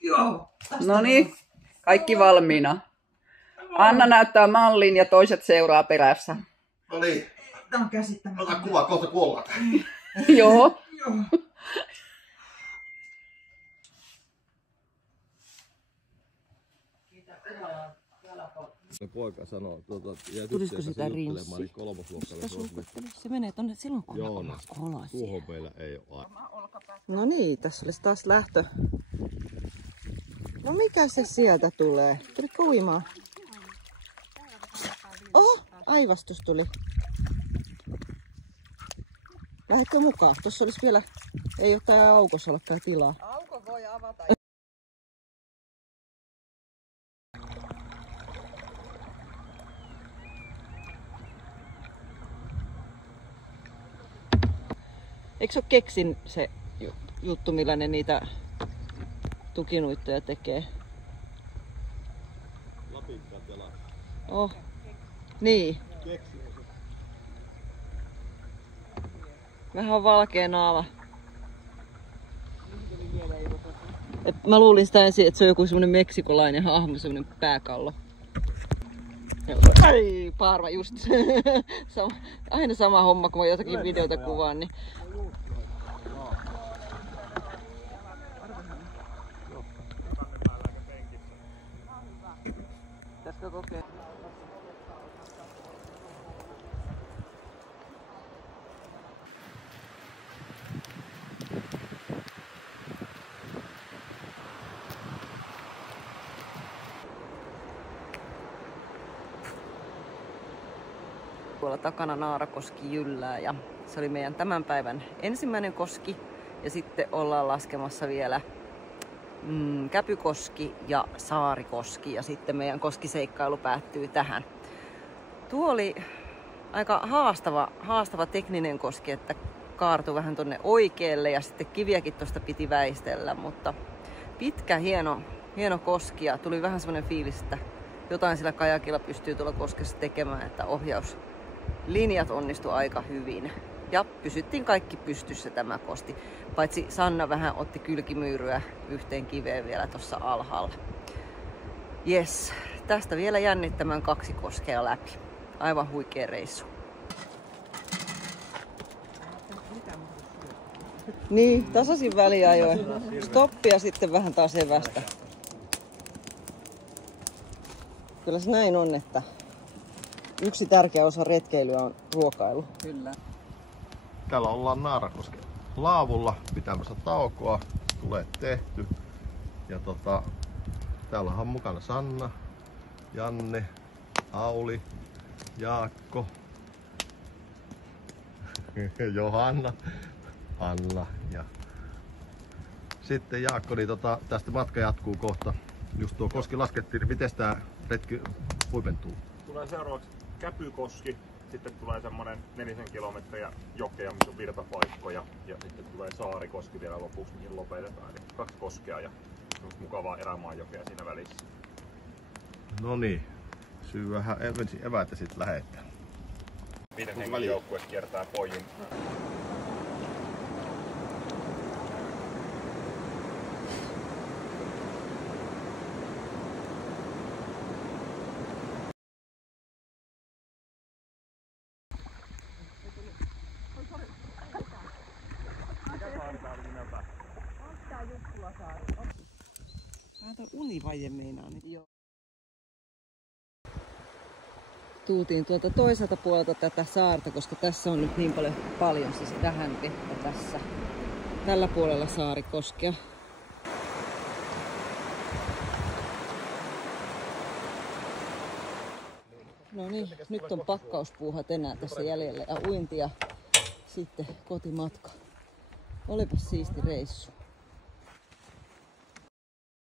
Joo. No niin, kaikki valmiina. Anna näyttää mallin ja toiset seuraa perässä. No niin. Tämä on käsittämätöntä. Ota kuva, kohta kuollaan. Joo. Joo. Poika sanoo, tulisiko sitä rinssi? Se menee tonne silloin kun on kolasia. Tuohon meillä ei ole. No niin, tässä olisi taas lähtö. No mikä se sieltä tulee? Tulitko uimaan? Oho, aivastus tuli. Lähdetkö mukaan? Tuossa olisi vielä, ei ole tää aukossa ollutkaan tilaa. Aukon voi avata. Eikö se ole keksin se juttu, millä ne niitä tukinuittoja tekee? Lapikkaat ja lapset. Oh, niin. Vähän on valkea naama. Mä luulin sitä ensin, että se on joku semmonen meksikolainen hahmo, semmonen pääkallo. Ai, Paarva just. Aina sama homma, kun mä jotakin videota kuvaan. Niin. Pitäisikö kokeilla? Tuolla takana Naarakoski jyllää ja se oli meidän tämän päivän ensimmäinen koski ja sitten ollaan laskemassa vielä Käpykoski ja Saarikoski ja sitten meidän koskiseikkailu päättyy tähän. Tuo oli aika haastava tekninen koski, että kaartui vähän tonne oikealle ja sitten kiviäkin tosta piti väistellä, mutta pitkä hieno koski ja tuli vähän semmoinen fiilis, että jotain sillä kajakilla pystyy tuolla koskessa tekemään, että ohjauslinjat onnistu aika hyvin. Ja pysyttiin kaikki pystyssä tämä kosti. Paitsi Sanna vähän otti kylkimyyryä yhteen kiveen vielä tuossa alhaalla. Jes, tästä vielä jännittämään 2 koskea läpi. Aivan huikea reissu. Niin, tasaisin väliajoin. Stoppia sitten vähän taas evästä. Kyllä se näin on, että yksi tärkeä osa retkeilyä on ruokailu. Kyllä. Täällä ollaan Naarakosken laavulla pitämässä taukoa. Tulee tehty. Ja täällä on mukana Sanna, Janne, Auli, Jaakko, Johanna, Anna ja sitten Jaakko, niin tästä matka jatkuu kohta. Just tuo koski laskettiin, niin miten tää retki huipentuu? Tulee seuraavaksi Käpykoski, sitten tulee semmonen 4 kilometriä jokea, missä on virtapaikkoja ja sitten tulee Saarikoski vielä lopuksi, mihin lopetetaan. Eli 2 koskea ja mukavaa erämaanjokea siinä välissä. No niin, syy vähän ensin eväät ja sitten lähetään. 5 hengen joukkue kiertää Pojun. Tuo univaje meinaa nyt. Joo. Tultiin tuolta toiselta puolelta tätä saarta, koska tässä on nyt niin paljon siis tähän vettä tässä. Tällä puolella Saarikoskea. No niin, nyt on pakkauspuuhat enää tässä jäljellä ja uinti ja sitten kotimatka. Olipas siisti reissu.